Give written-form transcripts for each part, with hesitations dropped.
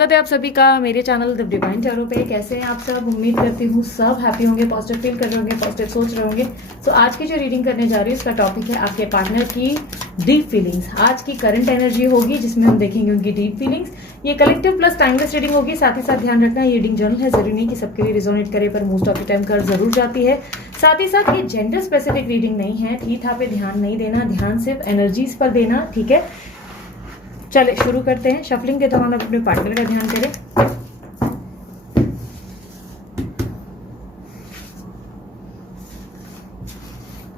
स्वागत है आप सभी का मेरे चैनल द डिवाइन टैरो पे। कैसे हैं आप सब? उम्मीद करती हूँ सब हैप्पी होंगे, पॉजिटिव फील कर रहे होंगे, पॉजिटिव सोच रहे होंगे। तो आज की जो रीडिंग करने जा रही है उसका टॉपिक है आपके पार्टनर की डीप फीलिंग्स। आज की करंट एनर्जी होगी जिसमें हम देखेंगे उनकी डीप फीलिंग्स। ये कलेक्टिव प्लस टाइमलेस रीडिंग होगी। साथ ही साथ ध्यान रखना ये रीडिंग जर्नल है, जरूरी नहीं कि सबके लिए रिजोनेट करे, पर मोस्ट ऑफ द टाइम कर जरूर जाती है। साथ ही साथ ये जेंडर स्पेसिफिक रीडिंग नहीं है। ठीक था पे ध्यान नहीं देना, ध्यान सिर्फ एनर्जीज पर देना, ठीक है। चले शुरू करते हैं। शफलिंग के दौरान आप अपने पार्टनर का ध्यान करें।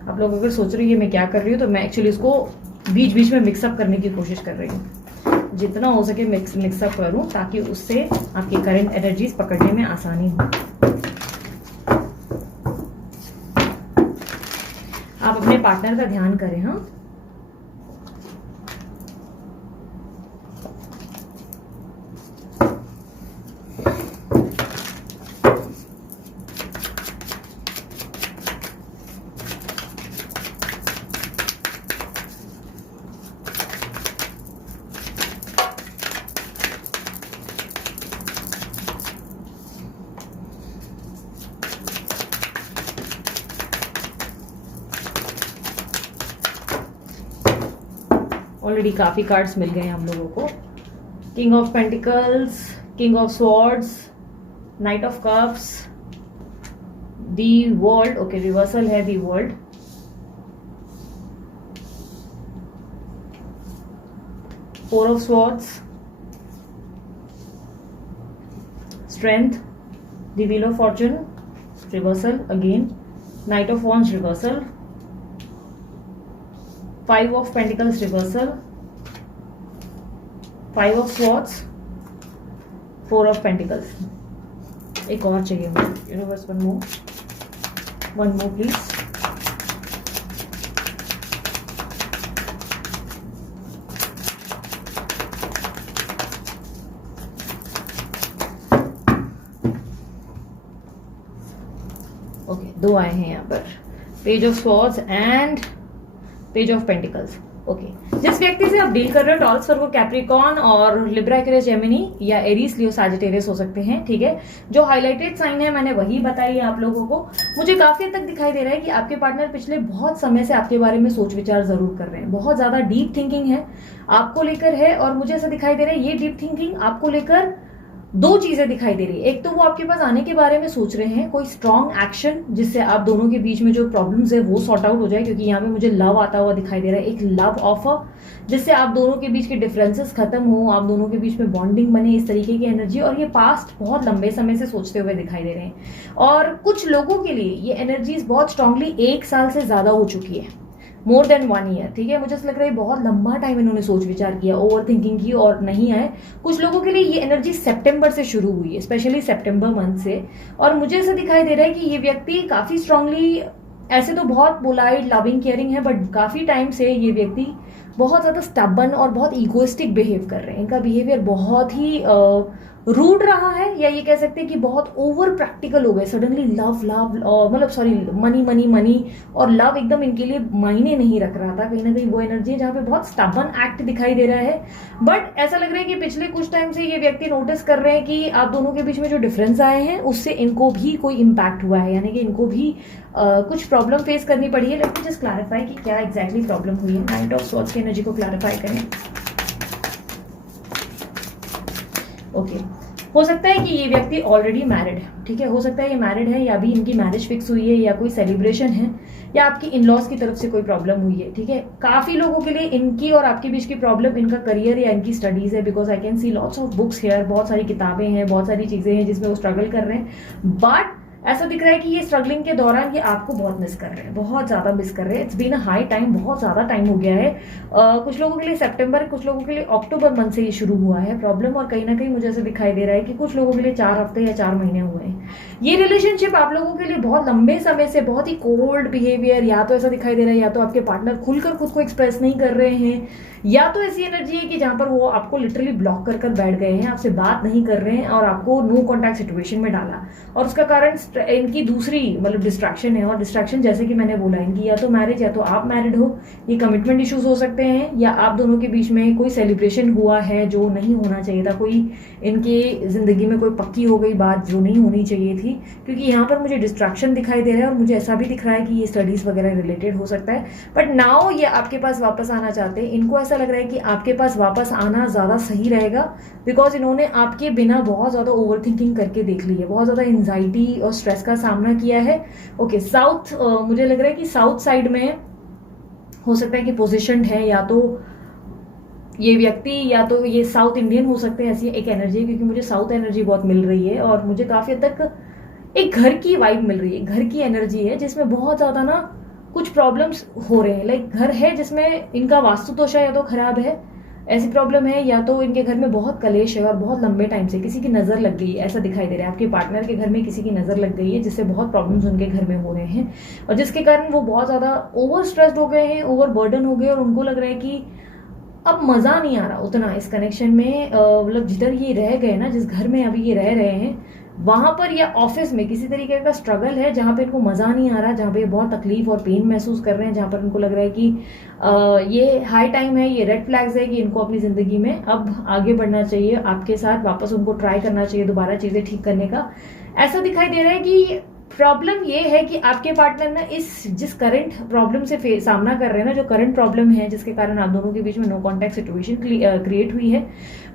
आप लोग अगर सोच रही है मैं क्या कर रही हूँ, तो मैं एक्चुअली इसको बीच बीच में मिक्सअप करने की कोशिश कर रही हूँ। जितना हो सके मिक्सअप करूँ ताकि उससे आपकी करंट एनर्जीज पकड़ने में आसानी हो। आप अपने पार्टनर का ध्यान करें। हाँ, ऑलरेडी काफी कार्ड्स मिल गए हम लोगों को। King of pentacles, king of swords, knight of cups, the world. Okay, reversal है the world, four of swords, strength, the wheel of fortune, reversal again, knight of wands reversal, five of pentacles reversal, five of swords, four of pentacles. एक और चाहिए मुझे। Universe one more please. Okay, दो आए हैं यहाँ पर, page of swords and page of pentacles. Okay, जिस व्यक्ति से आप डील कर रहे हो, टॉरस, वर्गो, कैप्रिकॉर्न और लिब्रा, एक्वेरियस, जेमिनी या एरीज, लियो, सैजिटेरियस हो सकते हैं, ठीक है। जो हाईलाइटेड साइन है मैंने वही बताई है आप लोगों को। मुझे काफी हद तक दिखाई दे रहा है कि आपके पार्टनर पिछले बहुत समय से आपके बारे में सोच विचार जरूर कर रहे हैं। बहुत ज्यादा डीप थिंकिंग है आपको लेकर है, और मुझे ऐसा दिखाई दे रहा है ये डीप थिंकिंग आपको लेकर दो चीजें दिखाई दे रही है। एक तो वो आपके पास आने के बारे में सोच रहे हैं, कोई स्ट्रॉन्ग एक्शन जिससे आप दोनों के बीच में जो प्रॉब्लम्स है वो सॉर्ट आउट हो जाए, क्योंकि यहाँ पे मुझे लव आता हुआ दिखाई दे रहा है, एक लव ऑफर जिससे आप दोनों के बीच के डिफरेंसेस खत्म हो, आप दोनों के बीच में बॉन्डिंग बने, इस तरीके की एनर्जी। और ये पास्ट बहुत लंबे समय से सोचते हुए दिखाई दे रहे हैं। और कुछ लोगों के लिए ये एनर्जीज बहुत स्ट्रांगली 1 साल से ज्यादा हो चुकी है, मोर देन 1 ईयर, ठीक है। मुझे ऐसा लग रहा है बहुत लंबा टाइम इन्होंने सोच विचार किया, ओवर थिंकिंग की और नहीं आए। कुछ लोगों के लिए ये एनर्जी सितंबर से शुरू हुई है, स्पेशली सितंबर मंथ से। और मुझे ऐसा दिखाई दे रहा है कि ये व्यक्ति काफी स्ट्रांगली, ऐसे तो बहुत पोलाइट, लविंग, केयरिंग है, बट काफी टाइम से ये व्यक्ति बहुत ज्यादा स्टबन और बहुत इगोइस्टिक बिहेव कर रहे हैं। इनका बिहेवियर बहुत ही रूड रहा है, या ये कह सकते हैं कि बहुत ओवर प्रैक्टिकल हो गए। सडनली लव मतलब सॉरी मनी मनी मनी और लव एकदम इनके लिए मायने नहीं रख रहा था। कहीं ना कहीं वो एनर्जी है जहाँ पे बहुत स्टबन एक्ट दिखाई दे रहा है। बट ऐसा लग रहा है कि पिछले कुछ टाइम से ये व्यक्ति नोटिस कर रहे हैं कि आप दोनों के बीच में जो डिफरेंस आए हैं उससे इनको भी कोई इम्पैक्ट हुआ है, यानी कि इनको भी कुछ प्रॉब्लम फेस करनी पड़ी है। लेट मी जस्ट क्लैरिफाई कि क्या एग्जैक्टली प्रॉब्लम हुई है। नाइट ऑफ स्वॉर्ड्स की एनर्जी को क्लैरिफाई करें। ओके, हो सकता है कि ये व्यक्ति ऑलरेडी मैरिड है, ठीक है। हो सकता है ये मैरिड है, या भी इनकी मैरिज फिक्स हुई है, या कोई सेलिब्रेशन है, या आपकी इन-लॉज की तरफ से कोई प्रॉब्लम हुई है, ठीक है। काफी लोगों के लिए इनकी और आपके बीच की प्रॉब्लम इनका करियर या इनकी स्टडीज है, because I can see lots of books here. बहुत सारी किताबें हैं, बहुत सारी चीजें हैं जिसमें वो स्ट्रगल कर रहे हैं। बट ऐसा दिख रहा है कि ये स्ट्रगलिंग के दौरान ये आपको बहुत मिस कर रहे हैं, बहुत ज्यादा मिस कर रहे हैं। It's been a high time, बहुत ज्यादा टाइम हो गया है। कुछ लोगों के लिए सितंबर, कुछ लोगों के लिए अक्टूबर मंथ से ये शुरू हुआ है प्रॉब्लम, और कहीं ना कहीं मुझे ऐसा दिखाई दे रहा है कि कुछ लोगों के लिए 4 हफ्ते या 4 महीने हुए हैं। ये रिलेशनशिप आप लोगों के लिए बहुत लंबे समय से बहुत ही कोल्ड बिहेवियर, या तो ऐसा दिखाई दे रहा है या तो आपके पार्टनर खुलकर खुद को एक्सप्रेस नहीं कर रहे हैं, या तो ऐसी एनर्जी है कि जहां पर वो आपको लिटरली ब्लॉक कर बैठ गए हैं, आपसे बात नहीं कर रहे हैं और आपको नो कॉन्टैक्ट सिचुएशन में डाला। और उसका कारण इनकी दूसरी मतलब डिस्ट्रैक्शन है, और डिस्ट्रैक्शन जैसे कि मैंने बोला इनकी या तो मैरिज, या तो आप मैरिड हो, ये कमिटमेंट इश्यूज हो सकते हैं, या आप दोनों के बीच में कोई सेलिब्रेशन हुआ है जो नहीं होना चाहिए था, कोई इनके जिंदगी में कोई पक्की हो गई बात जो नहीं होनी चाहिए थी, क्योंकि यहाँ पर मुझे डिस्ट्रैक्शन दिखाई दे रहा है और मुझे ऐसा भी दिख रहा है कि ये स्टडीज वगैरह रिलेटेड हो सकता है। बट नाउ ये आपके पास वापस आना चाहते हैं, इनको ऐसा लग रहा है कि आपके पास वापस आना ज्यादा सही रहेगा, बिकॉज इन्होंने आपके बिना बहुत ज्यादा ओवर थिंकिंग करके देख ली है, बहुत ज्यादा एंजाइटी और स्ट्रेस का सामना किया है। ओके, साउथ मुझे लग रहा है कि साउथ साइड में हो सकता है कि पोजिशन है, या तो ये व्यक्ति या तो ये साउथ इंडियन हो सकते हैं, ऐसी एक एनर्जी, क्योंकि मुझे साउथ एनर्जी बहुत मिल रही है और मुझे काफी हद तक एक घर की वाइब मिल रही है, घर की एनर्जी है जिसमें बहुत ज्यादा ना कुछ प्रॉब्लम्स हो रहे हैं। लाइक घर है जिसमें इनका वास्तु दोष या तो खराब है, ऐसी प्रॉब्लम है, या तो इनके घर में बहुत कलेश है और बहुत लंबे टाइम से किसी की नजर लग गई है, ऐसा दिखाई दे रहा है। आपके पार्टनर के घर में किसी की नजर लग गई है जिससे बहुत प्रॉब्लम्स उनके घर में हो रहे हैं, और जिसके कारण वो बहुत ज्यादा ओवर स्ट्रेस्ड हो गए हैं, ओवर बर्डन हो गए, और उनको लग रहा है कि अब मजा नहीं आ रहा उतना इस कनेक्शन में। मतलब जिधर ये रह गए ना, जिस घर में अभी ये रह रहे हैं, वहां पर या ऑफिस में किसी तरीके का स्ट्रगल है जहां पे इनको मजा नहीं आ रहा, जहां पे बहुत तकलीफ और पेन महसूस कर रहे हैं, जहां पर इनको लग रहा है कि ये हाई टाइम है, ये रेड फ्लैग्स है कि इनको अपनी जिंदगी में अब आगे बढ़ना चाहिए, आपके साथ वापस उनको ट्राई करना चाहिए दोबारा चीजें ठीक करने का। ऐसा दिखाई दे रहा है कि प्रॉब्लम ये है कि आपके पार्टनर ना इस जिस करंट प्रॉब्लम से सामना कर रहे हैं ना, जो करंट प्रॉब्लम है जिसके कारण आप दोनों के बीच में नो कॉन्टैक्ट सिचुएशन क्रिएट हुई है,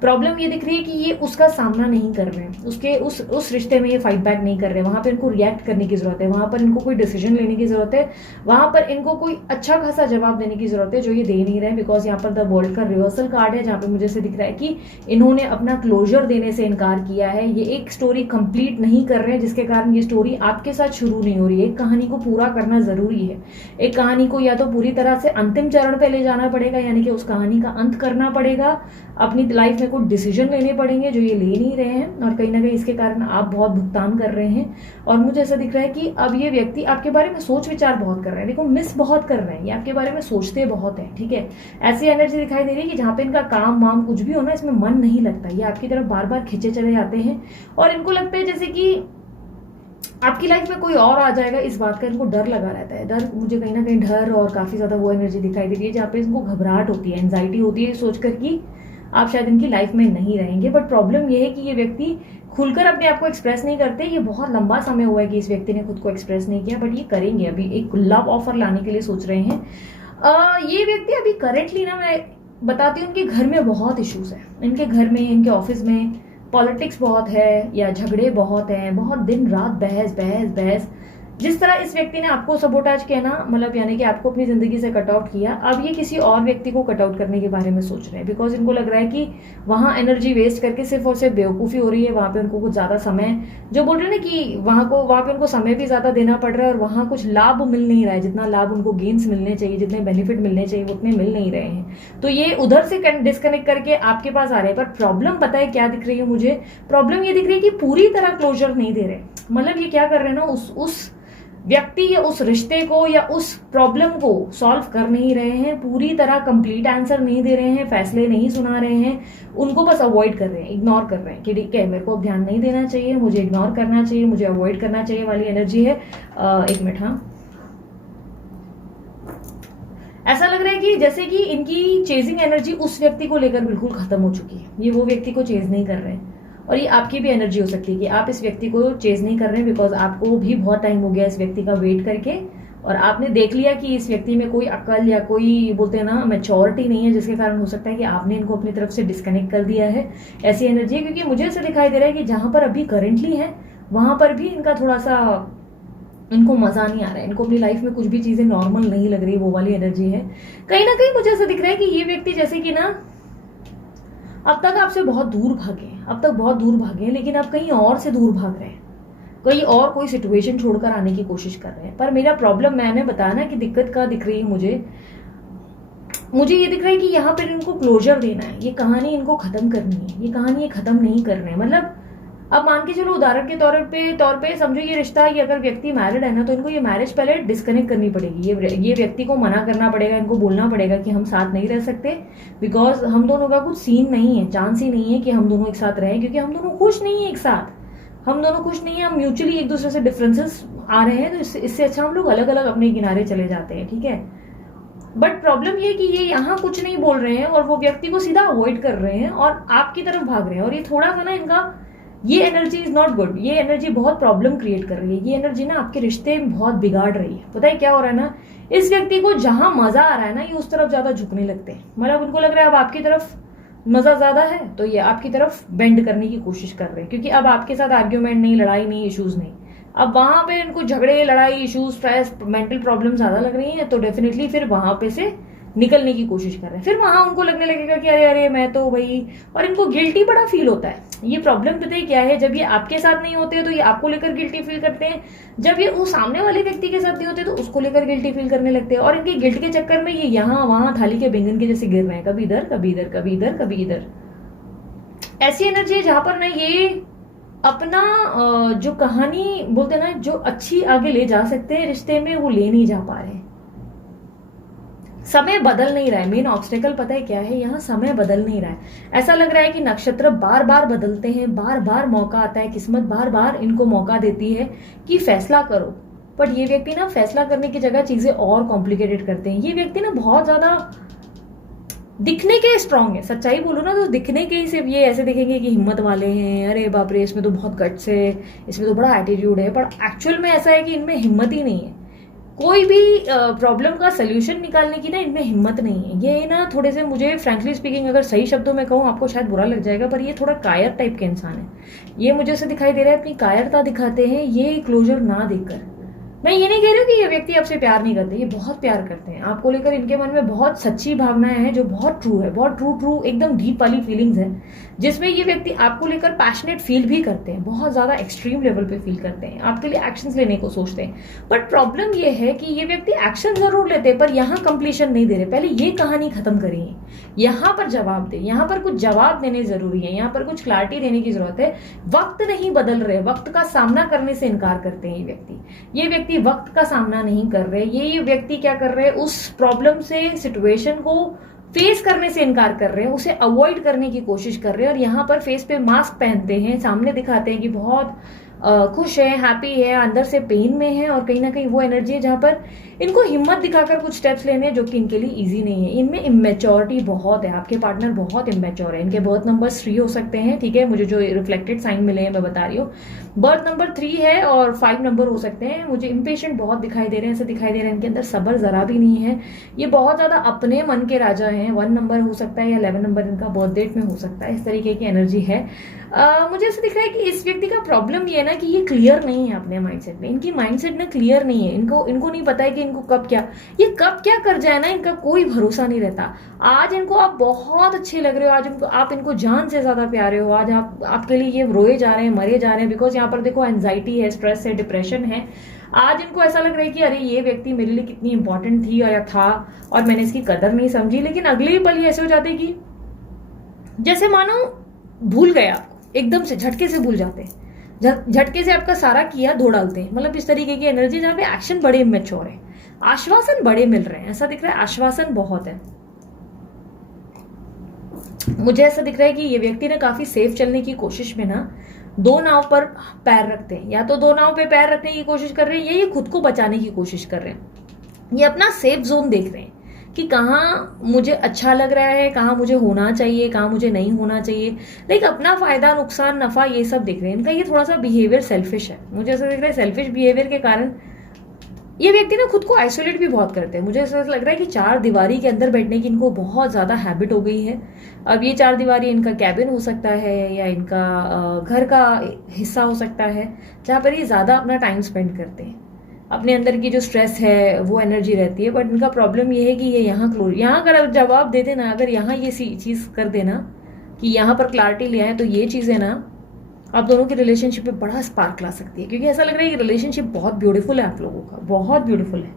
प्रॉब्लम ये दिख रही है कि ये उसका सामना नहीं कर रहे हैं, उसके उस रिश्ते में ये फाइट बैक नहीं कर रहे हैं, वहां पर इनको रिएक्ट करने की जरूरत है, वहां पर इनको कोई डिसीजन लेने की जरूरत है, वहां पर इनको कोई अच्छा खासा जवाब देने की जरूरत है जो ये दे नहीं रहे, बिकॉज यहाँ पर द वर्ल्ड का रिवर्सल कार्ड है, जहाँ पे मुझे से दिख रहा है कि इन्होंने अपना क्लोजर देने से इनकार किया है, ये एक स्टोरी कंप्लीट नहीं कर रहे हैं, जिसके कारण ये स्टोरी आपके साथ शुरू नहीं हो रही है। एक कहानी को पूरा करना जरूरी है, एक कहानी को या तो पूरी तरह से अंतिम चरण पे ले जाना पड़ेगा, यानी कि उस कहानी का अंत करना पड़ेगा, अपनी लाइफ में कुछ डिसीजन लेने पड़ेंगे जो ये ले नहीं रहे हैं, और कहीं ना कहीं इसके कारण आप बहुत भुगतान कर रहे हैं। और मुझे ऐसा दिख रहा है कि अब ये व्यक्ति आपके बारे में सोच विचार बहुत कर रहे हैं, देखो मिस बहुत कर रहे हैं, ये आपके बारे में सोचते बहुत है, ठीक है। ऐसी एनर्जी दिखाई दे रही है कि जहां पे इनका काम वाम कुछ भी हो ना, इसमें मन नहीं लगता, ये आपकी तरफ बार बार खींचे चले जाते हैं, और इनको लगता है जैसे कि आपकी लाइफ में कोई और आ जाएगा, इस बात का इनको डर लगा रहता है। डर, मुझे कहीं ना कहीं डर और काफी ज्यादा वो एनर्जी दिखाई दे रही है जहाँ पे इनको घबराहट होती है, एंजाइटी होती है सोचकर कि आप शायद इनकी लाइफ में नहीं रहेंगे। बट प्रॉब्लम ये है कि ये व्यक्ति खुलकर अपने आप को एक्सप्रेस नहीं करते, ये बहुत लंबा समय हुआ है कि इस व्यक्ति ने खुद को एक्सप्रेस नहीं किया, बट ये करेंगे, अभी एक लव ऑफर लाने के लिए सोच रहे हैं। ये व्यक्ति अभी करेंटली ना, मैं बताती हूँ, उनके घर में बहुत इश्यूज है, इनके घर में, इनके ऑफिस में पॉलिटिक्स बहुत है, या झगड़े बहुत हैं, बहुत दिन रात बहस बहस बहस। जिस तरह इस व्यक्ति ने आपको सबोटाज किया ना, मतलब यानी कि आपको अपनी जिंदगी से कट आउट किया, अब ये किसी और व्यक्ति को कट आउट करने के बारे में सोच रहे हैं, बिकॉज इनको लग रहा है कि वहां एनर्जी वेस्ट करके सिर्फ और सिर्फ बेवकूफी हो रही है, वहां पे उनको कुछ ज्यादा समय, जो बोल रहे हैं ना कि वहां पे उनको समय भी ज्यादा देना पड़ रहा है, और वहां कुछ लाभ मिल नहीं रहा है, जितना लाभ उनको गेन्स मिलने चाहिए, जितने बेनिफिट मिलने चाहिए वो उतने मिल नहीं रहे हैं, तो ये उधर से डिस्कनेक्ट करके आपके पास आ रहे हैं। पर प्रॉब्लम पता है क्या दिख रही है मुझे, प्रॉब्लम ये दिख रही है कि पूरी तरह क्लोजर नहीं दे रहे, मतलब ये क्या कर रहे हैं ना, उस व्यक्ति या उस रिश्ते को या उस प्रॉब्लम को सॉल्व कर नहीं रहे हैं, पूरी तरह कंप्लीट आंसर नहीं दे रहे हैं, फैसले नहीं सुना रहे हैं, उनको बस अवॉइड कर रहे हैं, इग्नोर कर रहे हैं कि ठीक है मेरे को ध्यान नहीं देना चाहिए, मुझे इग्नोर करना चाहिए, मुझे अवॉइड करना चाहिए वाली एनर्जी है। एक मिनट, हाँ, ऐसा लग रहा है कि जैसे कि इनकी चेजिंग एनर्जी उस व्यक्ति को लेकर बिल्कुल खत्म हो चुकी है, ये वो व्यक्ति को चेज नहीं कर रहे हैं, और ये आपकी भी एनर्जी हो सकती है कि आप इस व्यक्ति को चेज नहीं कर रहे हैं, बिकॉज आपको भी बहुत टाइम हो गया इस व्यक्ति का वेट करके, और आपने देख लिया कि इस व्यक्ति में कोई अकल या कोई बोलते हैं ना मैच्योरिटी नहीं है, जिसके कारण हो सकता है कि आपने इनको अपनी तरफ से डिस्कनेक्ट कर दिया है, ऐसी एनर्जी है। क्योंकि मुझे ऐसा दिखाई दे रहा है कि जहां पर अभी करेंटली है वहां पर भी इनका थोड़ा सा, इनको मजा नहीं आ रहा है, इनको अपनी लाइफ में कुछ भी चीजें नॉर्मल नहीं लग रही, वो वाली एनर्जी है। कहीं ना कहीं मुझे ऐसा दिख रहा है कि ये व्यक्ति जैसे कि ना अब तक आपसे बहुत दूर भागे, अब तक बहुत दूर भागे, लेकिन अब कहीं और से दूर भाग रहे हैं, कहीं और कोई सिचुएशन छोड़कर आने की कोशिश कर रहे हैं। पर मेरा प्रॉब्लम, मैंने बताया ना कि दिक्कत का दिख रही है मुझे ये दिख रहा है कि यहाँ पर इनको क्लोजर देना है, ये कहानी इनको खत्म करनी है, ये कहानी ये खत्म नहीं कर रहे हैं। मतलब अब मान के चलो उदाहरण के तौर पे समझो ये रिश्ता, ये अगर व्यक्ति मैरिड है ना, तो इनको ये मैरिज पहले डिस्कनेक्ट करनी पड़ेगी, ये व्यक्ति को मना करना पड़ेगा, इनको बोलना पड़ेगा कि हम साथ नहीं रह सकते, बिकॉज हम दोनों का कुछ सीन नहीं है, चांस ही नहीं है कि हम दोनों एक साथ रहें, क्योंकि हम दोनों खुश नहीं है एक साथ, हम दोनों खुश नहीं है, हम म्यूचुअली एक दूसरे से डिफरेंसेस आ रहे हैं, तो इससे अच्छा हम लोग अलग अलग अपने किनारे चले जाते हैं, ठीक है। बट प्रॉब्लम ये कि ये यहाँ कुछ नहीं बोल रहे हैं और वो व्यक्ति को सीधा अवॉइड कर रहे हैं और आपकी तरफ भाग रहे हैं, और ये थोड़ा सा ना इनका, ये एनर्जी इज नॉट गुड। ये एनर्जी बहुत प्रॉब्लम क्रिएट कर रही है। ये एनर्जी ना आपके रिश्ते में बहुत बिगाड़ रही है। पता है क्या हो रहा है ना, इस व्यक्ति को जहां मजा आ रहा है ना, ये उस तरफ ज्यादा झुकने लगते हैं। मतलब उनको लग रहा है अब आपकी तरफ मजा ज्यादा है, तो ये आपकी तरफ बेंड करने की कोशिश कर रहे हैं, क्योंकि अब आपके साथ आर्ग्यूमेंट नहीं, लड़ाई नहीं, इश्यूज नहीं। अब वहां पे इनको झगड़े, लड़ाई, इश्यूज, स्ट्रेस, मेंटल प्रॉब्लम ज्यादा लग रही है, तो डेफिनेटली फिर वहां पे से निकलने की कोशिश कर रहे हैं। फिर वहां उनको लगने लगेगा कि अरे अरे मैं तो भाई, और इनको गिल्टी बड़ा फील होता है। ये प्रॉब्लम पता है क्या है, जब ये आपके साथ नहीं होते तो ये आपको लेकर गिल्टी फील करते हैं, जब ये उस सामने वाले व्यक्ति के साथ नहीं होते तो उसको लेकर गिल्टी फील करने लगते हैं, और इनके गिल्ट के चक्कर में ये यहाँ वहां थाली के बैंगन के जैसे गिर रहे हैं, कभी इधर कभी इधर, कभी इधर कभी इधर। ऐसी एनर्जी है जहां पर ना ये अपना जो कहानी बोलते हैं ना, जो अच्छी आगे ले जा सकते हैं रिश्ते में, वो ले नहीं जा पा रहे हैं। समय बदल नहीं रहा है। मेन ऑब्स्टेकल पता है क्या है, यहाँ समय बदल नहीं रहा है। ऐसा लग रहा है कि नक्षत्र बार बार बदलते हैं, बार बार मौका आता है, किस्मत बार बार इनको मौका देती है कि फैसला करो, बट ये व्यक्ति ना फैसला करने की जगह चीजें और कॉम्प्लिकेटेड करते हैं। ये व्यक्ति ना बहुत ज्यादा दिखने के स्ट्रांग है, सच्चाई बोलो ना तो दिखने के ही सिर्फ ये ऐसे दिखेंगे कि हिम्मत वाले हैं, अरे बाप रे इसमें तो बहुत गट्स है, इसमें तो बड़ा एटीट्यूड है, पर एक्चुअल में ऐसा है कि इनमें हिम्मत ही नहीं है। कोई भी प्रॉब्लम का सोल्यूशन निकालने की ना इनमें हिम्मत नहीं है। ये ना थोड़े से, मुझे फ्रैंकली स्पीकिंग अगर सही शब्दों में कहूँ आपको शायद बुरा लग जाएगा, पर ये थोड़ा कायर टाइप के इंसान है। ये मुझे ऐसे दिखाई दे रहा है, अपनी कायरता दिखाते हैं ये क्लोजर ना देकर। मैं ये नहीं कह रही हूँ कि ये व्यक्ति आपसे प्यार नहीं करते, ये बहुत प्यार करते हैं आपको लेकर। इनके मन में बहुत सच्ची भावनाएं हैं जो बहुत ट्रू है, बहुत ट्रू एकदम डीप वाली फीलिंग्स है, जिसमें ये व्यक्ति आपको लेकर पैशनेट फील भी करते हैं, बहुत ज्यादा एक्सट्रीम लेवल पे फील करते हैं, आपके लिए एक्शंस लेने को सोचते हैं। बट प्रॉब्लम ये है कि ये व्यक्ति एक्शन जरूर लेते हैं, पर यहाँ कंप्लीशन नहीं दे रहे। पहले ये कहानी खत्म करिए, यहाँ पर जवाब दे, यहाँ पर कुछ जवाब देने जरूरी है, यहाँ पर कुछ क्लैरिटी देने की जरूरत है। वक्त नहीं बदल रहे, वक्त का सामना करने से इनकार करते हैं ये व्यक्ति। ये व्यक्ति वक्त का सामना नहीं कर रहे, ये व्यक्ति क्या कर रहे हैं, उस प्रॉब्लम से, सिचुएशन को फेस करने से इनकार कर रहे हैं, उसे अवॉइड करने की कोशिश कर रहे हैं, और यहाँ पर फेस पे मास्क पहनते हैं, सामने दिखाते हैं कि बहुत खुश है, हैप्पी है, अंदर से पेन में है, और कहीं ना कहीं वो एनर्जी है जहां पर इनको हिम्मत दिखाकर कुछ स्टेप्स लेने हैं जो कि इनके लिए इजी नहीं है। इनमें इमेच्योरिटी बहुत है, आपके पार्टनर बहुत इमेच्योर है। इनके बर्थ नंबर 3 हो सकते हैं, ठीक है, मुझे जो रिफ्लेक्टेड साइन मिले हैं मैं बता रही हूँ। बर्थ नंबर 3 है और 5 नंबर हो सकते हैं। मुझे इम्पेशेंट बहुत दिखाई दे रहे हैं, ऐसे दिखाई दे रहे हैं इनके अंदर सब्र जरा भी नहीं है। ये बहुत ज्यादा अपने मन के राजा हैं। 1 नंबर हो सकता है या 11 नंबर इनका बर्थ डेट में हो सकता है, इस तरीके की एनर्जी है। मुझे ऐसा दिख रहा है कि इस व्यक्ति का प्रॉब्लम ये है ना कि ये क्लियर नहीं है अपने माइंडसेट में। इनकी माइंडसेट ना क्लियर नहीं है, इनको नहीं पता है कि इनको कब क्या कर जाए ना, इनका कोई भरोसा नहीं रहता। आज इनको आप बहुत अच्छे लग रहे हो, आज आप इनको जान से ज्यादा प्यारे हो, आज आपके लिए ये रोए जा रहे हैं, मरे जा रहे हैं, बिकॉज यहाँ पर देखो एंजाइटी है, स्ट्रेस है, डिप्रेशन है। आज इनको ऐसा लग रहा है कि अरे ये व्यक्ति मेरे लिए कितनी इंपॉर्टेंट थी या था और मैंने इसकी कदर नहीं समझी। लेकिन अगले ही पल ये ऐसे हो जाते कि जैसे मानो भूल गए, आपको एकदम से झटके से भूल जाते हैं, झटके से आपका सारा किया धो डालते हैं। मतलब इस तरीके की एनर्जी जहाँ पे एक्शन बड़े इमेच्योर है, आश्वासन बड़े मिल रहे हैं, ऐसा दिख रहा है आश्वासन बहुत है। मुझे ऐसा दिख रहा है कि ये व्यक्ति ने काफी सेफ चलने की कोशिश में ना 2 नाव पर पैर रखते हैं, या तो 2 नाव पे पैर रखने की कोशिश कर रहे हैं, या ये खुद को बचाने की कोशिश कर रहे हैं। ये अपना सेफ जोन देख रहे हैं कि कहाँ मुझे अच्छा लग रहा है, कहाँ मुझे होना चाहिए, कहाँ मुझे नहीं होना चाहिए। लाइक अपना फायदा, नुकसान, नफा, ये सब देख रहे हैं। इनका ये थोड़ा सा बिहेवियर सेल्फिश है। मुझे ऐसा दिख रहा है सेल्फिश बिहेवियर के कारण ये व्यक्ति ना खुद को आइसोलेट भी बहुत करते हैं। मुझे ऐसा लग रहा है कि 4 दीवारी के अंदर बैठने की इनको बहुत ज्यादा हैबिट हो गई है। अब ये 4 दीवारी इनका कैबिन हो सकता है या इनका घर का हिस्सा हो सकता है, जहाँ पर ये ज्यादा अपना टाइम स्पेंड करते हैं। अपने अंदर की जो स्ट्रेस है वो एनर्जी रहती है। बट इनका प्रॉब्लम ये है कि ये यहाँ अगर जवाब दे देना, अगर यहाँ ये चीज कर देना कि यहाँ पर क्लैरिटी ले आए, तो ये चीजें ना आप दोनों की रिलेशनशिप में बड़ा स्पार्क ला सकती है। क्योंकि ऐसा लग रहा है कि रिलेशनशिप बहुत ब्यूटीफुल है आप लोगों का, बहुत ब्यूटीफुल है,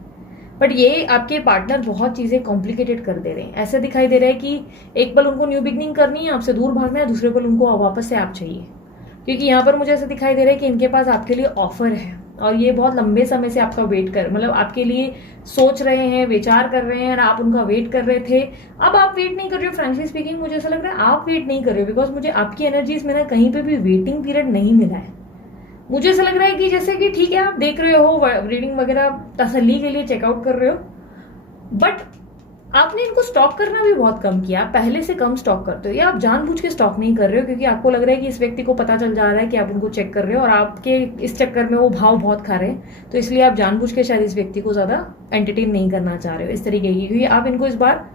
बट ये आपके पार्टनर बहुत चीजें कॉम्प्लिकेटेड कर दे रहे हैं। ऐसे दिखाई दे रहा है कि एक पल उनको न्यू बिगनिंग करनी है, आपसे दूर भागना है, दूसरे पल उनको वापस से आप चाहिए। क्योंकि यहाँ पर मुझे ऐसा दिखाई दे रहा है कि इनके पास आपके लिए ऑफर है और ये बहुत लंबे समय से आपका वेट कर, मतलब आपके लिए सोच रहे हैं, विचार कर रहे हैं, और आप उनका वेट कर रहे थे। अब आप वेट नहीं कर रहे हो। फ्रेंकली स्पीकिंग मुझे ऐसा लग रहा है आप वेट नहीं कर रहे हो, बिकॉज मुझे आपकी एनर्जीज में ना कहीं पे भी वेटिंग पीरियड नहीं मिला है। मुझे ऐसा लग रहा है कि जैसे कि ठीक है आप देख रहे हो रीडिंग वगैरह तसल्ली के लिए चेकआउट कर रहे हो, बट आपने इनको स्टॉक करना भी बहुत कम किया। आप पहले से कम स्टॉक करते हो या आप जानबूझ के स्टॉक नहीं कर रहे हो क्योंकि आपको लग रहा है कि इस व्यक्ति को पता चल जा रहा है कि आप उनको चेक कर रहे हो और आपके इस चक्कर में वो भाव बहुत खा रहे हैं, तो इसलिए आप जानबूझ के शायद इस व्यक्ति को ज्यादा एंटरटेन नहीं करना चाह रहे हो इस तरीके की, क्योंकि आप इनको इस बार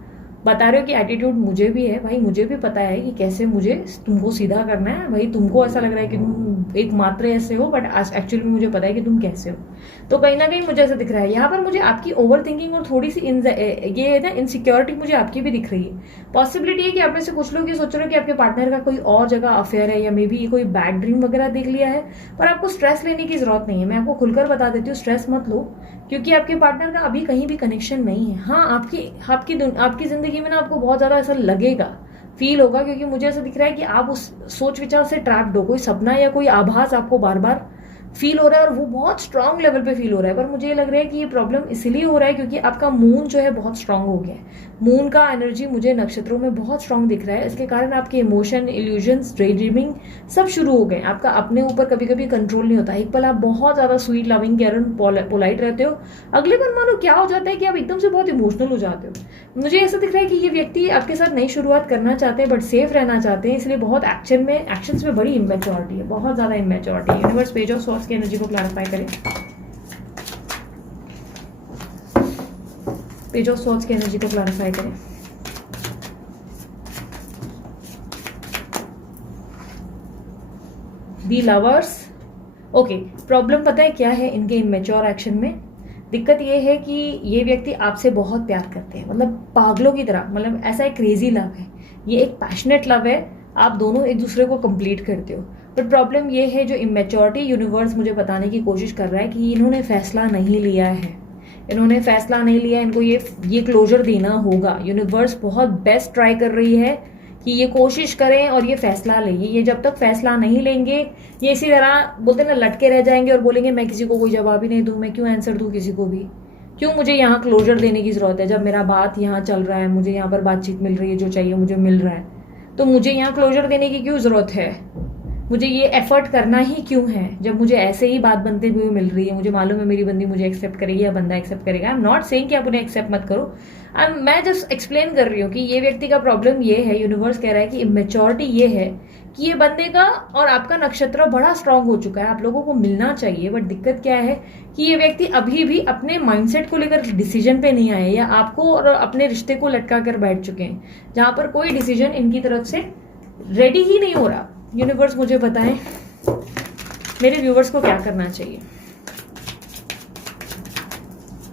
बता रहे हो कि एटीट्यूड मुझे भी है भाई, मुझे भी पता है कि कैसे मुझे तुमको सीधा करना है भाई। तुमको ऐसा लग रहा है कि तुम एक मात्र ऐसे हो, बट एक्चुअली में मुझे पता है कि तुम कैसे हो। तो कहीं ना कहीं मुझे ऐसा दिख रहा है यहाँ पर, मुझे आपकी ओवर थिंकिंग और थोड़ी सी ये है ना इनसिक्योरिटी मुझे आपकी भी दिख रही है। पॉसिबिलिटी है कि आप में से कुछ लोग ये सोच रहे हो कि आपके पार्टनर का कोई और जगह अफेयर है या मे बी कोई बैड ड्रीम वगैरह देख लिया है, पर आपको स्ट्रेस लेने की जरूरत नहीं है। मैं आपको खुलकर बता देती हूँ, स्ट्रेस मत लो, क्योंकि आपके पार्टनर का अभी कहीं भी कनेक्शन नहीं है। हाँ, आपकी जिंदगी में ना आपको बहुत ज्यादा ऐसा लगेगा, फील होगा, क्योंकि मुझे ऐसा दिख रहा है कि आप उस सोच विचार से ट्रैप्ड हो, कोई सपना या कोई आभास आपको बार बार फील हो रहा है और वो बहुत स्ट्रांग लेवल पे फील हो रहा है। पर मुझे ये लग रहा है कि ये प्रॉब्लम इसलिए हो रहा है क्योंकि आपका मून जो है बहुत स्ट्रांग हो गया है। मून का एनर्जी मुझे नक्षत्रों में बहुत स्ट्रांग दिख रहा है, इसके कारण आपके इमोशन, इल्यूजन्स, ड्रे ड्रीमिंग सब शुरू हो गए। आपका अपने ऊपर कभी कभी कंट्रोल नहीं होता। एक पल आप बहुत ज्यादा स्वीट, लविंग, केयरिंग, पोलाइट रहते हो, अगले पल मानो क्या हो जाता है कि आप एकदम से बहुत इमोशनल हो जाते हो। मुझे ऐसा दिख रहा है कि ये व्यक्ति आपके साथ नई शुरुआत करना चाहते हैं बट सेफ रहना चाहते हैं, इसलिए बहुत एक्शंस में बड़ी इमेच्योरिटी है, बहुत ज्यादा इमेच्योरिटी है। यूनिवर्स पेज ऑफ सॉर्ड्स की एनर्जी को क्लैरिफाई करें। पेज ऑफ सॉर्ड्स की एनर्जी को क्लैरिफाई करें। दी लवर्स। ओके, प्रॉब्लम पता है क्या है इनके इमेच्योर एक्शन में? दिक्कत ये है कि ये व्यक्ति आपसे बहुत प्यार करते हैं, मतलब पागलों की तरह, मतलब ऐसा एक क्रेजी लव है, ये एक पैशनेट लव है। आप दोनों एक दूसरे को कंप्लीट करते हो, बट प्रॉब्लम ये है जो इमेच्योरिटी यूनिवर्स मुझे बताने की कोशिश कर रहा है कि इन्होंने फैसला नहीं लिया है, इन्होंने फैसला नहीं लिया, इनको ये क्लोजर देना होगा। यूनिवर्स बहुत बेस्ट ट्राई कर रही है कि ये कोशिश करें और ये फैसला लें। ये जब तक फैसला नहीं लेंगे, ये इसी तरह बोलते ना लटके रह जाएंगे और बोलेंगे मैं किसी को कोई जवाब ही नहीं दूं, मैं क्यों आंसर दूं किसी को भी, क्यों मुझे यहाँ क्लोजर देने की जरूरत है जब मेरा बात यहाँ चल रहा है, मुझे यहाँ पर बातचीत मिल रही है, जो चाहिए मुझे मिल रहा है, तो मुझे यहाँ क्लोजर देने की क्यों जरूरत है, मुझे ये एफर्ट करना ही क्यों है जब मुझे ऐसे ही बात बनते हुए मिल रही है। मुझे मालूम है मेरी बंदी मुझे एक्सेप्ट करेगी या बंदा एक्सेप्ट करेगा। आई एम नॉट सेइंग कि आप उन्हें एक्सेप्ट मत करो, मैं जस्ट एक्सप्लेन कर रही हूँ कि ये व्यक्ति का प्रॉब्लम ये है, यूनिवर्स कह रहा है कि इमेच्योरिटी ये है कि ये बंदे का और आपका नक्षत्र बड़ा स्ट्रांग हो चुका है, आप लोगों को मिलना चाहिए, बट दिक्कत क्या है कि ये व्यक्ति अभी भी अपने माइंडसेट को लेकर डिसीजन पे नहीं आए, या आपको और अपने रिश्ते को लटका कर बैठ चुके हैं, जहां पर कोई डिसीजन इनकी तरफ से रेडी ही नहीं हो रहा। यूनिवर्स मुझे बताएं मेरे व्यूवर्स को क्या करना चाहिए,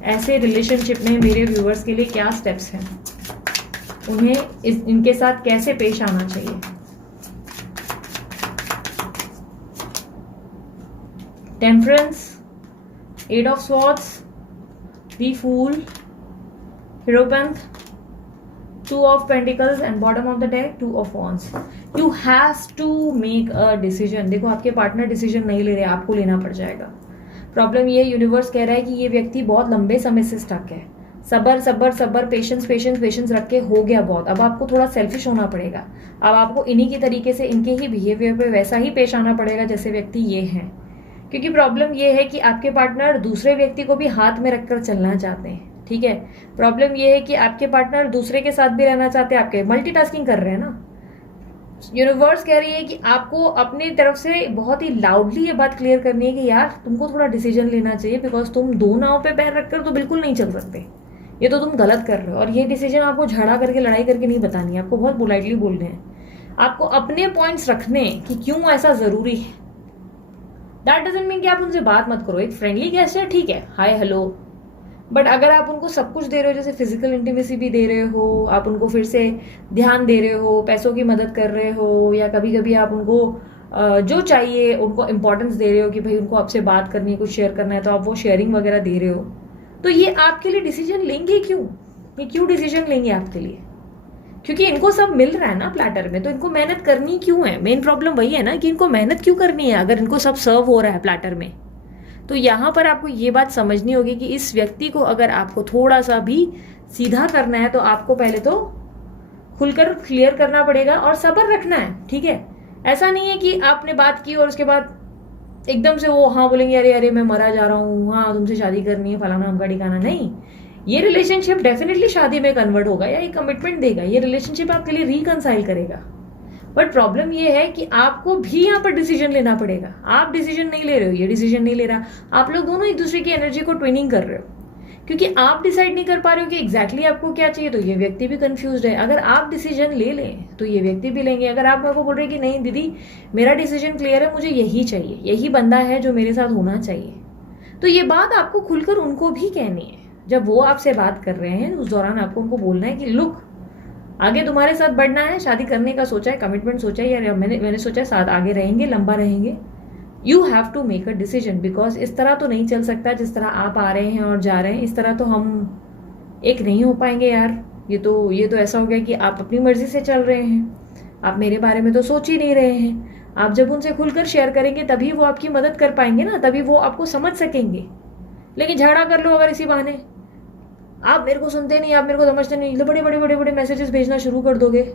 ऐसे रिलेशनशिप में मेरे व्यूवर्स के लिए क्या स्टेप्स हैं, उन्हें इनके साथ कैसे पेश आना चाहिए। Temperance, eight of swords, the fool, hierophant, two of pentacles and bottom of the deck, two of wands. You have to make a decision. देखो आपके पार्टनर डिसीजन नहीं ले रहे, आपको लेना पड़ जाएगा। प्रॉब्लम ये यूनिवर्स कह रहा है कि ये व्यक्ति बहुत लंबे समय से स्टक है। सबर सबर सबर, पेशेंस पेशेंस पेशेंस रख के हो गया बहुत। अब आपको थोड़ा सेल्फिश होना पड़ेगा, अब आपको इन्हीं की तरीके से, इनके ही बिहेवियर पे वैसा ही पेश आना पड़ेगा जैसे व्यक्ति ये हैं, क्योंकि प्रॉब्लम ये है कि आपके पार्टनर दूसरे व्यक्ति को भी हाथ में रखकर चलना चाहते हैं। ठीक है, प्रॉब्लम ये है कि आपके पार्टनर दूसरे के साथ भी रहना चाहते हैं, आपके मल्टीटास्किंग कर रहे हैं ना। यूनिवर्स कह रही है कि आपको अपनी तरफ से बहुत ही लाउडली ये बात क्लियर करनी है कि यार तुमको थोड़ा डिसीजन लेना चाहिए, बिकॉज तुम दो नाव पे पैर रखकर तो बिल्कुल नहीं चल सकते, ये तो तुम गलत कर रहे हो। और ये डिसीजन आपको झगड़ा करके, लड़ाई करके नहीं बतानी है, आपको बहुत पोलाइटली बोलने हैं, आपको अपने पॉइंट्स रखने कि क्यों ऐसा जरूरी है। दैट डजंट मीन कि आप उनसे बात मत करो, एक फ्रेंडली गेस्चर ठीक है, हाय हेलो, बट अगर आप उनको सब कुछ दे रहे हो, जैसे फिजिकल इंटीमेसी भी दे रहे हो, आप उनको फिर से ध्यान दे रहे हो, पैसों की मदद कर रहे हो, या कभी कभी आप उनको जो चाहिए उनको इम्पोर्टेंस दे रहे हो कि भाई उनको आपसे बात करनी है, कुछ शेयर करना है, तो आप वो शेयरिंग वगैरह दे रहे हो, तो ये आपके लिए डिसीजन लेंगे क्यों? ये क्यों डिसीजन लेंगे आपके लिए? क्योंकि इनको सब मिल रहा है ना प्लेटर में, तो इनको मेहनत करनी क्यों है? मेन प्रॉब्लम वही है ना कि इनको मेहनत क्यों करनी है अगर इनको सब सर्व हो रहा है प्लेटर में। तो यहाँ पर आपको ये बात समझनी होगी कि इस व्यक्ति को अगर आपको थोड़ा सा भी सीधा करना है तो आपको पहले तो खुलकर क्लियर करना पड़ेगा और सब्र रखना है। ठीक है, ऐसा नहीं है कि आपने बात की और उसके बाद एकदम से वो हाँ बोलेंगे अरे अरे मैं मरा जा रहा हूँ, हाँ तुमसे शादी करनी है, फलाना हमका ठिकाना नहीं। ये रिलेशनशिप डेफिनेटली शादी में कन्वर्ट होगा या एक कमिटमेंट देगा, ये रिलेशनशिप आपके लिए रिकनसाइल करेगा। बट प्रॉब्लम ये है कि आपको भी यहाँ पर डिसीजन लेना पड़ेगा। आप डिसीजन नहीं ले रहे हो, ये डिसीजन नहीं ले रहा, आप लोग दोनों एक दूसरे की एनर्जी को ट्विनिंग कर रहे हो, क्योंकि आप डिसाइड नहीं कर पा रहे हो कि एग्जैक्टली आपको क्या चाहिए, तो ये व्यक्ति भी कंफ्यूज है। अगर आप डिसीजन ले लें तो ये व्यक्ति भी लेंगे। अगर आप मेरे को बोल रहे कि नहीं दीदी मेरा डिसीजन क्लियर है, मुझे यही चाहिए, यही बंदा है जो मेरे साथ होना चाहिए, तो ये बात आपको खुलकर उनको भी कहनी है। जब वो आपसे बात कर रहे हैं उस दौरान आपको उनको बोलना है कि लुक, आगे तुम्हारे साथ बढ़ना है, शादी करने का सोचा है, कमिटमेंट सोचा है, या मैंने सोचा है साथ आगे रहेंगे, लंबा रहेंगे। You have to make a decision, because इस तरह तो नहीं चल सकता जिस तरह आप आ रहे हैं और जा रहे हैं, इस तरह तो हम एक नहीं हो पाएंगे यार। ये तो ऐसा हो गया कि आप अपनी मर्जी से चल रहे हैं, आप मेरे बारे में तो सोच ही नहीं रहे हैं। आप जब उनसे खुलकर शेयर करेंगे तभी वो आपकी मदद कर पाएंगे ना, तभी वो आपको समझ सकेंगे। लेकिन झगड़ा कर लो अगर इसी बहाने, आप मेरे को सुनते नहीं, आप मेरे को समझते नहीं, तो बड़े बड़े बड़े बड़े मैसेजेस भेजना शुरू कर दोगे,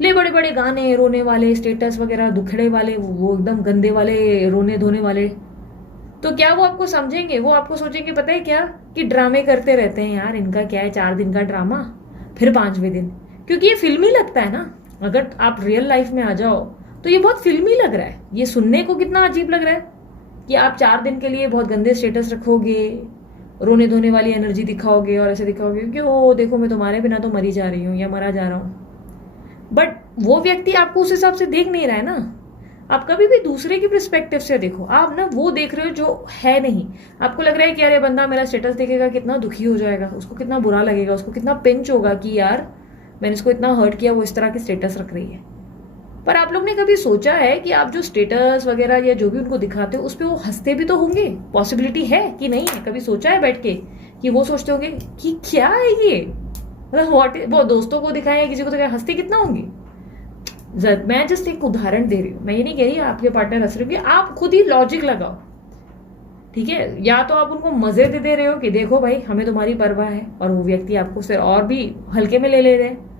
ले बड़े बड़े गाने रोने वाले, स्टेटस वगैरह दुखड़े वाले, वो एकदम गंदे वाले, रोने धोने वाले, तो क्या वो आपको समझेंगे? वो आपको सोचेंगे पता है क्या, कि ड्रामे करते रहते हैं यार, इनका क्या है, 4 दिन का ड्रामा फिर 5वें दिन, क्योंकि ये फिल्मी लगता है ना। अगर आप रियल लाइफ में आ जाओ तो ये बहुत फिल्मी लग रहा है। ये सुनने को कितना अजीब लग रहा है कि आप 4 दिन के लिए बहुत गंदे स्टेटस रखोगे, रोने धोने वाली एनर्जी दिखाओगे और ऐसे दिखाओगे कि ओ देखो मैं तुम्हारे बिना तो मरी जा रही हूँ या मरा जा रहा हूँ। बट वो व्यक्ति आपको उस हिसाब से देख नहीं रहा है ना। आप कभी भी दूसरे की पर्सपेक्टिव से देखो, आप ना वो देख रहे हो जो है नहीं। आपको लग रहा है कि अरे बंदा मेरा स्टेटस देखेगा कितना दुखी हो जाएगा, उसको कितना बुरा लगेगा, उसको कितना पिंच होगा कि यार मैंने इसको इतना हर्ट किया, वो इस तरह की स्टेटस रख रही है। पर आप लोग ने कभी सोचा है कि आप जो स्टेटस वगैरह या जो भी उनको दिखाते हो उस पर वो हंसते भी तो होंगे? पॉसिबिलिटी है कि नहीं है? कभी सोचा है बैठ के कि वो सोचते होंगे कि क्या है ये, मतलब वो दोस्तों को दिखाए किसी को दिखाए, हंसते कितना होंगे? मैं जस्ट एक उदाहरण दे रही हूँ, मैं ये नहीं कह रही आपके पार्टनर हंस रहे हो, आप खुद ही लॉजिक लगाओ, ठीक है? या तो आप उनको मजे दे रहे हो कि देखो भाई हमें तुम्हारी परवाह है, और वो व्यक्ति आपको फिर और भी हल्के में ले रहे हैं।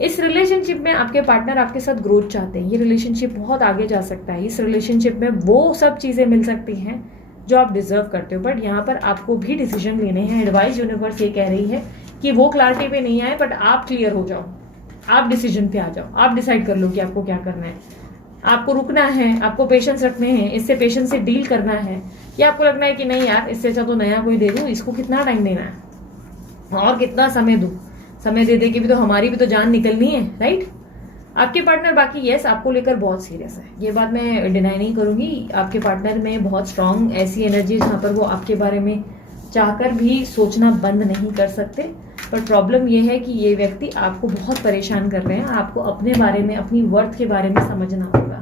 इस रिलेशनशिप में आपके पार्टनर आपके साथ ग्रोथ चाहते हैं, ये रिलेशनशिप बहुत आगे जा सकता है, इस रिलेशनशिप में वो सब चीजें मिल सकती हैं जो आप डिजर्व करते हो। बट यहाँ पर आपको भी डिसीजन लेने हैं। एडवाइस यूनिवर्स ये कह रही है कि वो क्लैरिटी पे नहीं आए, बट आप क्लियर हो जाओ, आप डिसीजन पे आ जाओ, आप डिसाइड कर लो कि आपको क्या करना है। आपको रुकना है, आपको पेशेंस रखने हैं, इससे पेशेंस से डील करना है, या आपको लगना है कि नहीं यार इससे अच्छा तो नया कोई दे दूं, इसको कितना टाइम देना है और कितना समय दूं, समय दे के भी तो हमारी भी तो जान निकलनी है, राइट? आपके पार्टनर बाकी यस आपको लेकर बहुत सीरियस है, ये बात मैं डिनाई नहीं करूंगी। आपके पार्टनर में बहुत स्ट्रांग ऐसी एनर्जी जहाँ पर वो आपके बारे में चाहकर भी सोचना बंद नहीं कर सकते। पर प्रॉब्लम ये है कि ये व्यक्ति आपको बहुत परेशान कर रहे हैं, आपको अपने बारे में, अपनी वर्थ के बारे में समझना होगा।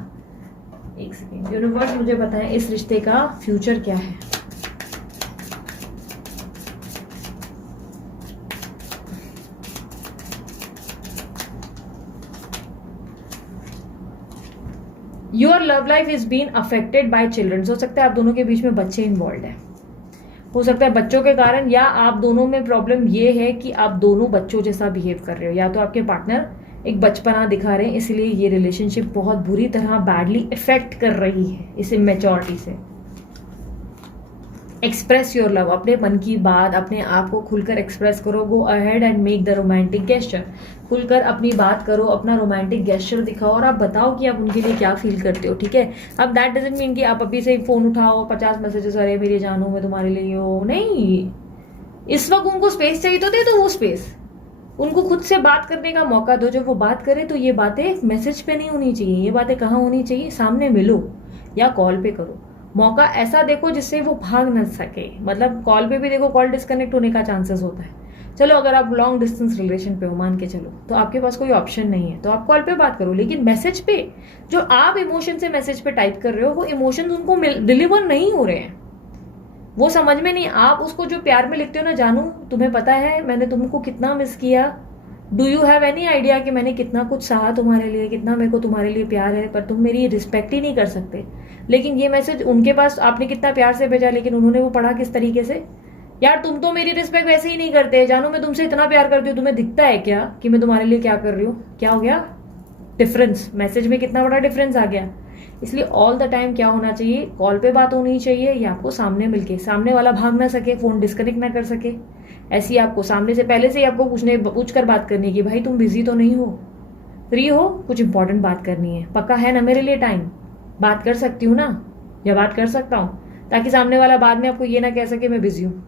एक सेकेंड, यूनिवर्स मुझे बताएं इस रिश्ते का फ्यूचर क्या है। Your love life is been affected by children. हो सकता है आप दोनों के बीच में बच्चे इन्वॉल्व है, हो सकता है बच्चों के कारण, या आप दोनों में प्रॉब्लम ये है कि आप दोनों बच्चों जैसा बिहेव कर रहे हो, या तो आपके पार्टनर एक बचपना दिखा रहे हैं, इसलिए ये रिलेशनशिप बहुत बुरी तरह बैडली इफेक्ट कर रही है इस इमेच्योरिटी से। एक्सप्रेस योर लव, अपने मन की बात अपने आप को खुलकर एक्सप्रेस करो। Go ahead and make the romantic gesture, खुलकर अपनी बात करो, अपना रोमांटिक गेस्चर दिखाओ और आप बताओ कि आप उनके लिए क्या फील करते हो, ठीक है? अब दैट डजंट मीन कि आप अभी से फोन उठाओ, 50 मैसेजेस, अरे मेरी जानू मैं तुम्हारे लिए हो, नहीं। इस वक्त उनको स्पेस चाहिए तो दे दो वो स्पेस, उनको खुद से बात करने का मौका दो। जब वो बात करे तो ये बातें मैसेज पे नहीं होनी चाहिए, ये बातें कहाँ होनी चाहिए? सामने मिलो या कॉल पे करो। मौका ऐसा देखो जिससे वो भाग न सके, मतलब कॉल पे भी देखो कॉल डिस्कनेक्ट होने का चांसेस होता है। चलो अगर आप लॉन्ग डिस्टेंस रिलेशन पे हो, मान के चलो, तो आपके पास कोई ऑप्शन नहीं है तो आप कॉल पे बात करो, लेकिन मैसेज पे जो आप इमोशन से मैसेज पे टाइप कर रहे हो वो इमोशंस उनको डिलीवर नहीं हो रहे हैं, वो समझ में नहीं। आप उसको जो प्यार में लिखते हो ना, जानू तुम्हें पता है मैंने तुमको कितना मिस किया, do you have any idea कि मैंने कितना कुछ सहा तुम्हारे लिए, कितना मेरे को तुम्हारे लिए प्यार है, पर तुम मेरी रिस्पेक्ट ही नहीं कर सकते। लेकिन ये मैसेज उनके पास आपने कितना प्यार से भेजा, लेकिन उन्होंने वो पढ़ा किस तरीके से, यार तुम तो मेरी रिस्पेक्ट वैसे ही नहीं करते, जानू मैं तुमसे इतना प्यार करती हूँ, तुम्हें दिखता है क्या कि मैं तुम्हारे लिए क्या कर रही हूँ? क्या हो गया डिफरेंस? मैसेज में कितना बड़ा डिफरेंस आ गया। इसलिए ऑल द टाइम क्या होना चाहिए, कॉल पे बात होनी चाहिए या आपको सामने मिलके, सामने वाला भाग ना सके, फोन डिस्कनेक्ट ना कर सके, ऐसी आपको सामने से पहले से ही आपको पूछ कर बात करनी कि भाई तुम बिजी तो नहीं हो, फ्री हो, कुछ इंपॉर्टेंट बात करनी है, पक्का है ना मेरे लिए टाइम, बात कर सकती हूँ ना, या बात कर सकता हूँ, ताकि सामने वाला बाद में आपको ये ना कह सके मैं बिजी हूँ।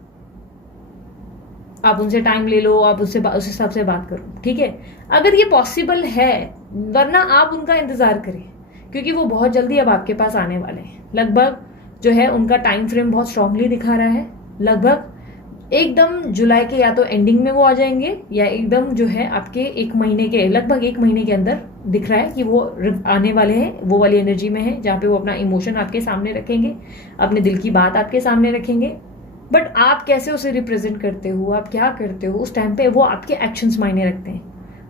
आप उनसे टाइम ले लो, आप उससे उस हिसाब से बात करो, ठीक है, अगर ये पॉसिबल है। वरना आप उनका इंतजार करें, क्योंकि वो बहुत जल्दी अब आपके पास आने वाले हैं। लगभग जो है उनका टाइम फ्रेम बहुत स्ट्रांगली दिखा रहा है, लगभग एकदम जुलाई के या तो एंडिंग में वो आ जाएंगे, या एकदम जो है आपके 1 महीने के, लगभग 1 महीने के अंदर दिख रहा है कि वो आने वाले हैं। वो वाली एनर्जी में है जहाँ पे वो अपना इमोशन आपके सामने रखेंगे, अपने दिल की बात आपके सामने रखेंगे। बट आप कैसे उसे रिप्रेजेंट करते हो, आप क्या करते हो उस टाइम पे, वो आपके एक्शंस मायने रखते हैं।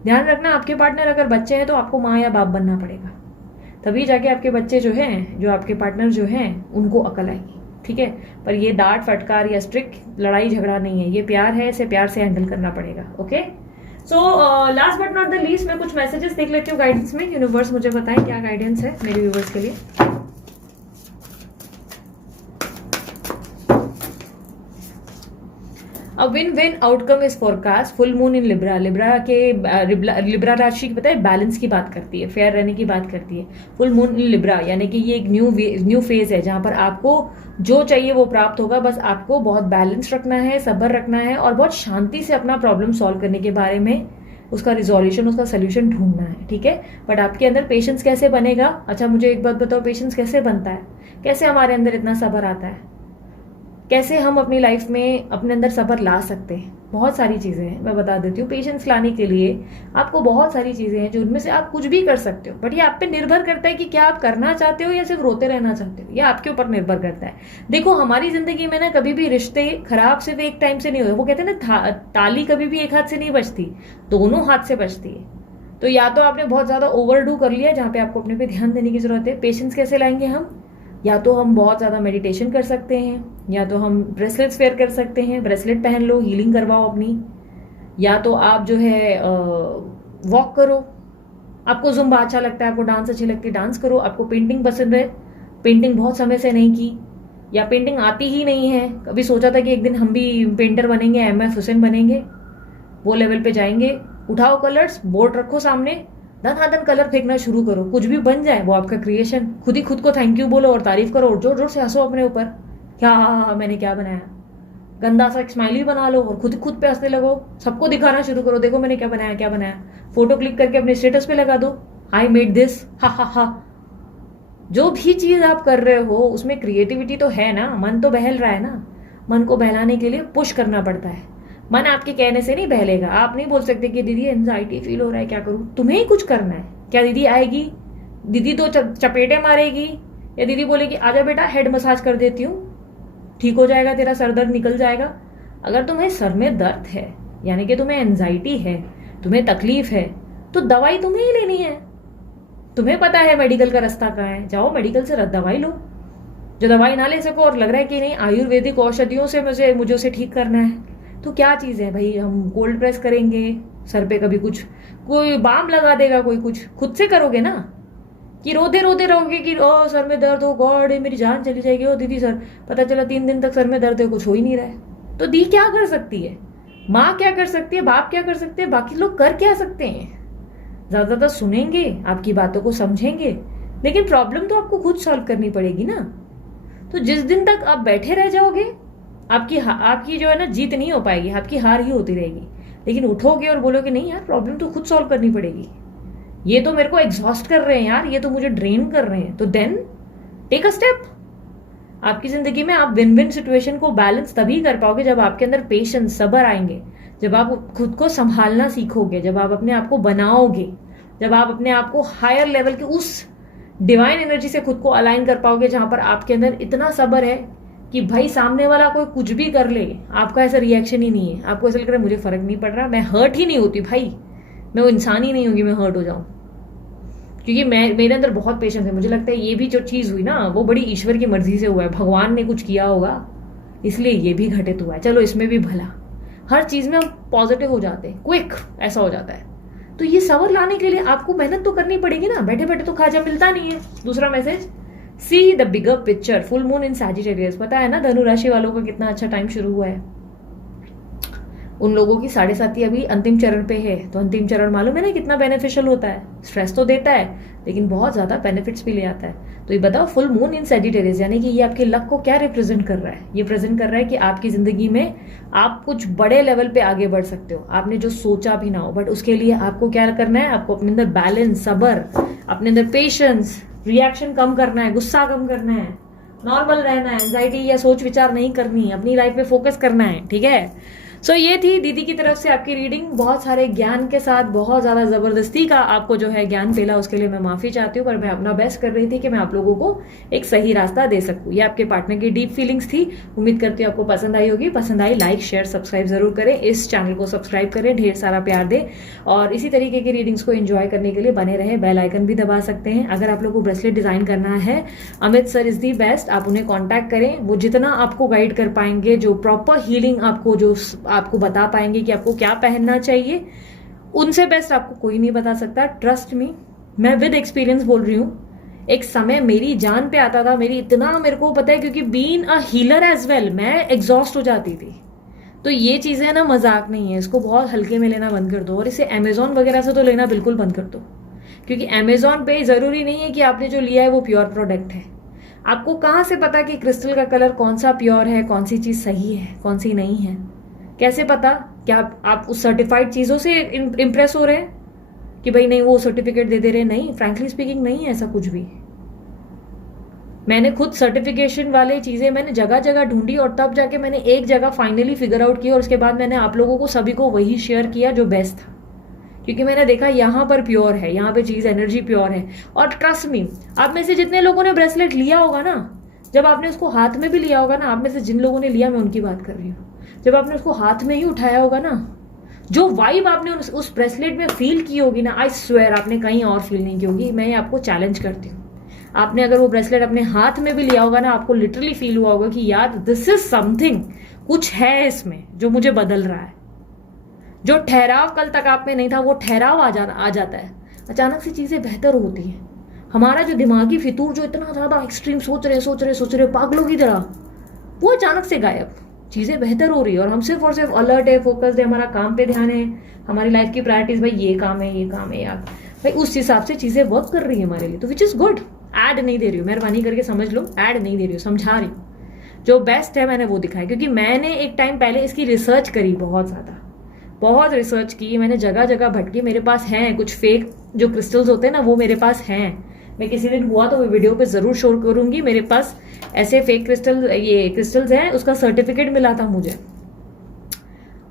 ध्यान रखना, आपके पार्टनर अगर बच्चे हैं तो आपको माँ या बाप बनना पड़ेगा, तभी जाके आपके बच्चे जो हैं, जो आपके पार्टनर जो हैं, उनको अकल आएगी, ठीक है। पर ये डांट फटकार या स्ट्रिक्ट लड़ाई झगड़ा नहीं है, ये प्यार है, इसे प्यार से हैंडल करना पड़ेगा। Okay, so last but not the least, मैं कुछ मैसेजेस देख लेती हूँ गाइडेंस में। यूनिवर्स मुझे बताए क्या गाइडेंस है मेरे व्यूवर्स के लिए। A win-win outcome is forecast. Full moon in Libra, Libra राशि की पता है बैलेंस की बात करती है, फेयर रहने की बात करती है। फुल मून इन लिब्रा यानी कि ये एक न्यू फेज है जहां पर आपको जो चाहिए वो प्राप्त होगा। बस आपको बहुत बैलेंस रखना है, सब्र रखना है और बहुत शांति से अपना प्रॉब्लम सॉल्व करने के बारे में, उसका रिजोल्यूशन, उसका सोल्यूशन ढूंढना है, ठीक है। बट आपके अंदर पेशेंस कैसे बनेगा? अच्छा मुझे एक बात बताओ, पेशेंस कैसे बनता है, कैसे हमारे अंदर इतना सब्र आता है, कैसे हम अपनी लाइफ में अपने अंदर सब्र ला सकते हैं? बहुत सारी चीजें हैं, मैं बता देती हूँ। पेशेंस लाने के लिए आपको बहुत सारी चीजें हैं, जो उनमें से आप कुछ भी कर सकते हो, बट ये आप पे निर्भर करता है कि क्या आप करना चाहते हो या सिर्फ रोते रहना चाहते हो, ये आपके ऊपर निर्भर करता है। देखो हमारी जिंदगी में ना कभी भी रिश्ते खराब सिर्फ एक टाइम से नहीं होते। वो कहते हैं ना ताली कभी भी एक हाथ से नहीं बजती, दोनों हाथ से बजती है। तो या तो आपने बहुत ज्यादा ओवरडू कर लिया जहाँ पे आपको अपने पे ध्यान देने की जरूरत है। पेशेंस कैसे लाएंगे हम? या तो हम बहुत ज्यादा मेडिटेशन कर सकते हैं, या तो हम ब्रेसलेट्स वेयर कर सकते हैं, ब्रेसलेट पहन लो, हीलिंग करवाओ अपनी, या तो आप जो है वॉक करो। आपको जुम्बा अच्छा लगता है, आपको डांस अच्छी लगती है, डांस करो। आपको पेंटिंग पसंद है, पेंटिंग बहुत समय से नहीं की, या पेंटिंग आती ही नहीं है, कभी सोचा था कि एक दिन हम भी पेंटर बनेंगे, MF हुसैन बनेंगे, वो लेवल पे जाएंगे। उठाओ कलर्स, बोर्ड रखो सामने, धनाधन कलर फेंकना शुरू करो, कुछ भी बन जाए वो आपका क्रिएशन। खुद ही खुद को थैंक यू बोलो और तारीफ करो और जोर जोर से हंसो अपने ऊपर, क्या हाँ मैंने क्या बनाया। गंदा सा एक स्माइली बना लो और खुद पे हंसने लगो, सबको दिखाना शुरू करो, देखो मैंने क्या बनाया क्या बनाया। फोटो क्लिक करके अपने स्टेटस पे लगा दो, आई मेड दिस, हा। जो भी चीज आप कर रहे हो उसमें क्रिएटिविटी तो है ना, मन तो बहल रहा है ना। मन को बहलाने के लिए पुश करना पड़ता है। मन आपके कहने से नहीं बहलेगा। आप नहीं बोल सकते कि दीदी एंजाइटी फील हो रहा है, क्या करूं? तुम्हें ही कुछ करना है। क्या दीदी आएगी, दीदी दो चपेटे मारेगी, या दीदी बोलेगी आजा बेटा हेड मसाज कर देती हूँ, ठीक हो जाएगा, तेरा सर दर्द निकल जाएगा? अगर तुम्हें सर में दर्द है, यानी कि तुम्हें एंजाइटी है, तुम्हें तकलीफ है, तो दवाई तुम्हें ही लेनी है। तुम्हें पता है मेडिकल का रास्ता कहाँ है, जाओ मेडिकल से दवाई लो। जो दवाई ना ले सको और लग रहा है कि नहीं आयुर्वेदिक औषधियों से मुझे उसे ठीक करना है, तो क्या चीज है भाई? हम कोल्ड प्रेस करेंगे सर पे, कभी कुछ कोई बाम लगा देगा, कोई कुछ खुद से करोगे ना, कि रोते रोते रहोगे कि ओ सर में दर्द हो, गॉड मेरी जान चली जाएगी, ओ दीदी सर पता चला 3 दिन तक सर में दर्द है, कुछ हो ही नहीं रहा है। तो दी क्या कर सकती है, माँ क्या कर सकती है, बाप क्या कर सकते हैं, बाकी लोग कर क्या सकते हैं? ज्यादा सुनेंगे, आपकी बातों को समझेंगे, लेकिन प्रॉब्लम तो आपको खुद सॉल्व करनी पड़ेगी ना। तो जिस दिन तक आप बैठे रह जाओगे, आपकी जो है ना जीत नहीं हो पाएगी, आपकी हार ही होती रहेगी। लेकिन उठोगे और बोलोगे नहीं यार प्रॉब्लम तो खुद सॉल्व करनी पड़ेगी, ये तो मेरे को एग्जॉस्ट कर रहे हैं यार, ये तो मुझे ड्रेन कर रहे हैं, तो देन टेक अ स्टेप। आपकी जिंदगी में आप विन विन सिचुएशन को बैलेंस तभी कर पाओगे जब आपके अंदर पेशेंस, सब्र आएंगे, जब आप खुद को संभालना सीखोगे, जब आप अपने आप को बनाओगे, जब आप अपने आप को हायर लेवल की उस डिवाइन एनर्जी से खुद को अलाइन कर पाओगे जहां पर आपके अंदर इतना सब्र है कि भाई सामने वाला कोई कुछ भी कर ले, आपका ऐसा रिएक्शन ही नहीं है। आपको ऐसा लग रहा है मुझे फर्क नहीं पड़ रहा, मैं हर्ट ही नहीं होती भाई, मैं वो इंसान ही नहीं होगी मैं हर्ट हो जाऊं, क्योंकि मेरे अंदर बहुत पेशेंस है। मुझे लगता है ये भी जो चीज हुई ना वो बड़ी ईश्वर की मर्जी से हुआ है, भगवान ने कुछ किया होगा इसलिए ये भी घटित हुआ है। चलो इसमें भी भला, हर चीज में हम पॉजिटिव हो जाते हैं, क्विक ऐसा हो जाता है। तो ये सबर लाने के लिए आपको मेहनत तो करनी पड़ेगी ना, बैठे बैठे तो खाजा मिलता नहीं है। दूसरा message, see the bigger picture, full moon in Sagittarius. पता है ना धनु राशि वालों का कितना अच्छा टाइम शुरू हुआ है। उन लोगों की 7.5 अभी अंतिम चरण पे है, तो अंतिम चरण मालूम है ना कितना बेनिफिशियल होता है। स्ट्रेस तो देता है लेकिन बहुत ज्यादा बेनिफिट्स भी ले आता है। तो ये बताओ, फुल मून इन सैजिटेरियस यानी कि ये आपके लक को क्या रिप्रेजेंट कर रहा है? ये प्रेजेंट कर रहा है कि आपकी जिंदगी में आप कुछ बड़े लेवल पे आगे बढ़ सकते हो, आपने जो सोचा भी ना हो। बट उसके लिए आपको क्या करना है? आपको अपने अंदर बैलेंस, सबर, अपने अंदर पेशेंस, रिएक्शन कम करना है, गुस्सा कम करना है, नॉर्मल रहना है, एंजाइटी या सोच विचार नहीं करनी, अपनी लाइफ पे फोकस करना है। ठीक है। सो ये थी दीदी की तरफ से आपकी रीडिंग, बहुत सारे ज्ञान के साथ, बहुत ज्यादा जबरदस्ती का आपको जो है ज्ञान मिला, उसके लिए मैं माफी चाहती हूँ। पर मैं अपना बेस्ट कर रही थी कि मैं आप लोगों को एक सही रास्ता दे सकूँ। ये आपके पार्टनर की डीप फीलिंग्स थी। उम्मीद करती हूँ आपको पसंद आई होगी। पसंद आई लाइक शेयर सब्सक्राइब जरूर करें, इस चैनल को सब्सक्राइब करें, ढेर सारा प्यार दें और इसी तरीके की रीडिंग्स को एंजॉय करने के लिए बने रहे। बेल आइकन भी दबा सकते हैं। अगर आप लोग को ब्रेसलेट डिजाइन करना है, Amit sir is the best, आप उन्हें कॉन्टैक्ट करें। वो जितना आपको गाइड कर पाएंगे, जो प्रॉपर हीलिंग आपको जो आपको बता पाएंगे कि आपको क्या पहनना चाहिए, उनसे बेस्ट आपको कोई नहीं बता सकता। ट्रस्ट मी, मैं विद एक्सपीरियंस बोल रही हूँ। एक समय मेरी जान पे आता था, मेरे को पता है, क्योंकि being a healer as well मैं एग्जॉस्ट हो जाती थी। तो ये चीजें ना मजाक नहीं है, इसको बहुत हल्के में लेना बंद कर दो और इसे अमेजोन वगैरह से तो लेना बिल्कुल बंद कर दो। क्योंकि अमेजोन पे जरूरी नहीं है कि आपने जो लिया है वो प्योर प्रोडक्ट है। आपको कहाँ से पता कि क्रिस्टल का कलर कौन सा प्योर है, कौन सी चीज सही है, कौन सी नहीं है? कैसे पता? क्या आप उस सर्टिफाइड चीजों से इंप्रेस हो रहे हैं कि भाई नहीं वो सर्टिफिकेट दे रहे? नहीं, फ्रैंकली स्पीकिंग नहीं है ऐसा कुछ भी। मैंने खुद सर्टिफिकेशन वाले चीजें मैंने जगह जगह ढूंढी और तब जाके मैंने एक जगह फाइनली फिगर आउट किया और उसके बाद मैंने आप लोगों को सभी को वही शेयर किया जो बेस्ट था। क्योंकि मैंने देखा यहाँ पर प्योर है, यहाँ पे चीज एनर्जी प्योर है। और ट्रस्ट मी, आप में से जितने लोगों ने ब्रेसलेट लिया होगा ना, जब आपने उसको हाथ में भी लिया होगा ना, आप में से जिन लोगों ने लिया, मैं उनकी बात कर रही हूँ, जब आपने उसको हाथ में ही उठाया होगा ना, जो वाइब आपने उस ब्रेसलेट में फील की होगी ना, आई स्वेयर आपने कहीं और फील नहीं की होगी। मैं आपको चैलेंज करती हूँ, आपने अगर वो ब्रेसलेट अपने हाथ में भी लिया होगा ना, आपको लिटरली फील हुआ होगा कि यार दिस इज समथिंग, कुछ है इसमें जो मुझे बदल रहा है। जो ठहराव कल तक आप में नहीं था, वो ठहराव आ जाता है। अचानक से चीजें बेहतर होती हैं। हमारा जो दिमागी फितूर जो इतना ज्यादा एक्सट्रीम सोच रहे पागलों की तरह, वो अचानक से गायब। चीजें बेहतर हो रही है और हम सिर्फ और सिर्फ अलर्ट है, फोकस्ड है, हमारा काम पे ध्यान है, हमारी लाइफ की प्रायोरिटीज भाई ये काम है यार, भाई उस हिसाब से चीजें वर्क कर रही है हमारे लिए, तो विच इज गुड। ऐड नहीं दे रही हूँ, मेहरबानी करके समझ लो, ऐड नहीं दे रही हूँ, समझा रही हूँ। जो बेस्ट है मैंने वो दिखाया, क्योंकि मैंने एक टाइम पहले इसकी रिसर्च करी, बहुत रिसर्च की, मैंने जगह जगह भटकी। मेरे पास हैं कुछ फेक जो क्रिस्टल्स होते हैं ना, वो मेरे पास हैं। मैं किसी दिन हुआ तो वो वीडियो पे जरूर शो करूंगी। मेरे पास ऐसे फेक क्रिस्टल्स हैं, उसका सर्टिफिकेट मिला था मुझे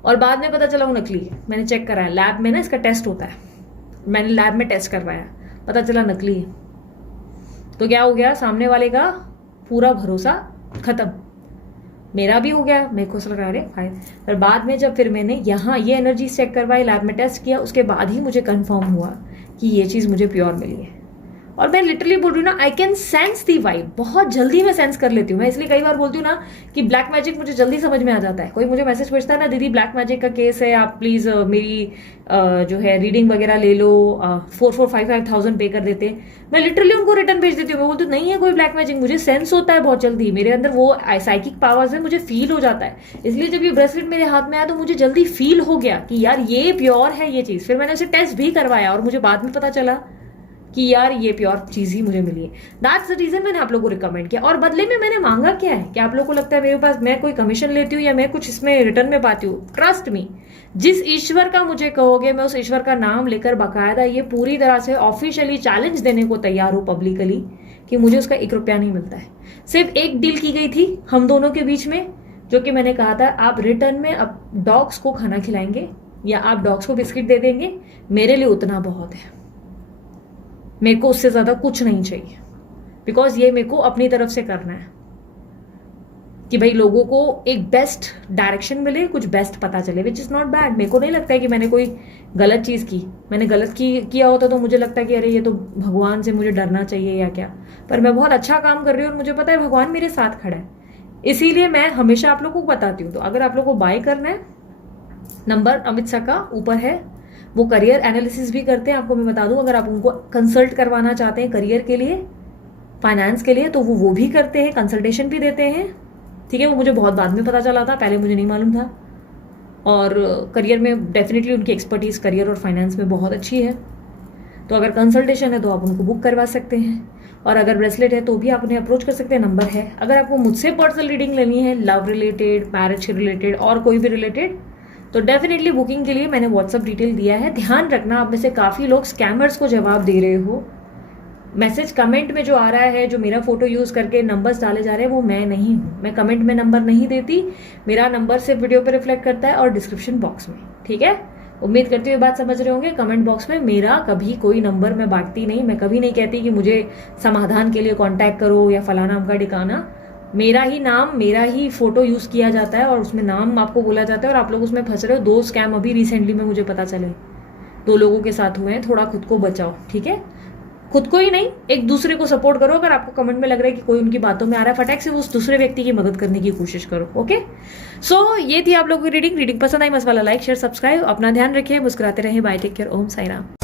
और बाद में पता चला वो नकली है। मैंने चेक कराया लैब में ना, इसका टेस्ट होता है, मैंने लैब में टेस्ट करवाया, पता चला नकली है। तो क्या हो गया, सामने वाले का पूरा भरोसा खत्म, मेरा भी हो गया। मेरे को लगा रहे फायदा, पर बाद में जब फिर मैंने यहाँ ये एनर्जी चेक करवाई, लैब में टेस्ट किया, उसके बाद ही मुझे कंफर्म हुआ कि ये चीज मुझे प्योर मिली है। और मैं लिटरली बोल रही हूँ ना, I can sense the vibe, बहुत जल्दी मैं सेंस कर लेती हूँ। मैं इसलिए कई बार बोलती हूँ ना कि ब्लैक मैजिक मुझे जल्दी समझ में आ जाता है। कोई मुझे मैसेज भेजता है ना, दीदी ब्लैक मैजिक का केस है, आप प्लीज मेरी जो है रीडिंग वगैरह ले लो, 4,500 पे कर देते, मैं लिटरली उनको रिटर्न भेज देती हूँ। मैं बोलती हूँ नहीं है कोई ब्लैक मैजिक, मुझे सेंस होता है बहुत जल्दी, मेरे अंदर वो साइकिक पावर्स है, मुझे फील हो जाता है। इसलिए जब ये ब्रेसलेट मेरे हाथ में आया तो मुझे जल्दी फील हो गया कि यार ये प्योर है ये चीज। फिर मैंने उसे टेस्ट भी करवाया और मुझे बाद में पता चला कि यार ये प्योर चीज ही मुझे मिली है। दैट्स द रीजन मैंने आप लोगों को रिकमेंड किया। और बदले में मैंने मांगा क्या है? क्या आप लोगों को लगता है मेरे पास मैं कोई कमीशन लेती हूँ या मैं कुछ इसमें रिटर्न में पाती हूँ? ट्रस्ट मी, जिस ईश्वर का मुझे कहोगे, मैं उस ईश्वर का नाम लेकर बाकायदा ये पूरी तरह से ऑफिशियली चैलेंज देने को तैयार हूँ पब्लिकली कि मुझे उसका 1 रुपया नहीं मिलता है। सिर्फ एक डील की गई थी हम दोनों के बीच में, जो कि मैंने कहा था आप रिटर्न में अब डॉग्स को खाना खिलाएंगे या आप डॉग्स को बिस्किट दे देंगे, मेरे लिए उतना बहुत है, मेरे को उससे ज्यादा कुछ नहीं चाहिए। बिकॉज ये मेरे को अपनी तरफ से करना है कि भाई लोगों को एक बेस्ट डायरेक्शन मिले, कुछ बेस्ट पता चले, विच इज नॉट बैड। मेरे को नहीं लगता है कि मैंने कोई गलत चीज की, मैंने गलत किया होता तो मुझे लगता है कि अरे ये तो भगवान से मुझे डरना चाहिए या क्या, पर मैं बहुत अच्छा काम कर रही हूँ और मुझे पता है भगवान मेरे साथ खड़ा है। इसीलिए मैं हमेशा आप लोगों को बताती हूँ। तो अगर आप लोगों को बाय करना है, नंबर अमित सर का ऊपर है, वो करियर एनालिसिस भी करते हैं। आपको मैं बता दूं, अगर आप उनको कंसल्ट करवाना चाहते हैं करियर के लिए, फाइनेंस के लिए, तो वो भी करते हैं, कंसल्टेशन भी देते हैं। ठीक है, वो मुझे बहुत बाद में पता चला था, पहले मुझे नहीं मालूम था। और करियर में डेफिनेटली उनकी एक्सपर्टीज करियर और फाइनेंस में बहुत अच्छी है। तो अगर कंसल्टेशन है तो आप उनको बुक करवा सकते हैं, और अगर ब्रेसलेट है तो भी आप उन्हें अप्रोच कर सकते हैं, नंबर है। अगर आपको मुझसे पर्सनल रीडिंग लेनी है, लव रिलेटेड, मैरिज के रिलेटेड और कोई भी रिलेटेड, तो डेफिनेटली बुकिंग के लिए मैंने व्हाट्सअप डिटेल दिया है। ध्यान रखना, आप में से काफ़ी लोग स्कैमर्स को जवाब दे रहे हो। मैसेज कमेंट में जो आ रहा है, जो मेरा फोटो यूज करके नंबर्स डाले जा रहे हैं, वो मैं नहीं हूँ। मैं कमेंट में नंबर नहीं देती, मेरा नंबर सिर्फ वीडियो पे रिफ्लेक्ट करता है और डिस्क्रिप्शन बॉक्स में। ठीक है, उम्मीद करती हूँ बात समझ रहे होंगे। कमेंट बॉक्स में मेरा कभी कोई नंबर मैं बांटती नहीं, मैं कभी नहीं कहती कि मुझे समाधान के लिए कांटेक्ट करो या फलाना अमका ठिकाना। मेरा ही नाम, मेरा ही फोटो यूज किया जाता है और उसमें नाम आपको बोला जाता है और आप लोग उसमें फंस रहे हो। 2 स्कैम अभी रिसेंटली में मुझे पता चले, 2 लोगों के साथ हुए हैं। थोड़ा खुद को बचाओ, ठीक है, खुद को ही नहीं, एक दूसरे को सपोर्ट करो। अगर आपको कमेंट में लग रहा है कि कोई उनकी बातों में आ रहा है, फटाक से उस दूसरे व्यक्ति की मदद करने की कोशिश करो। ओके, सो ये थी आप लोगों की रीडिंग पसंद आई, मस्त वाला लाइक शेयर सब्सक्राइब। अपना ध्यान रखिए, मुस्कुराते रहे, बाय, टेक केयर, ओम साई राम।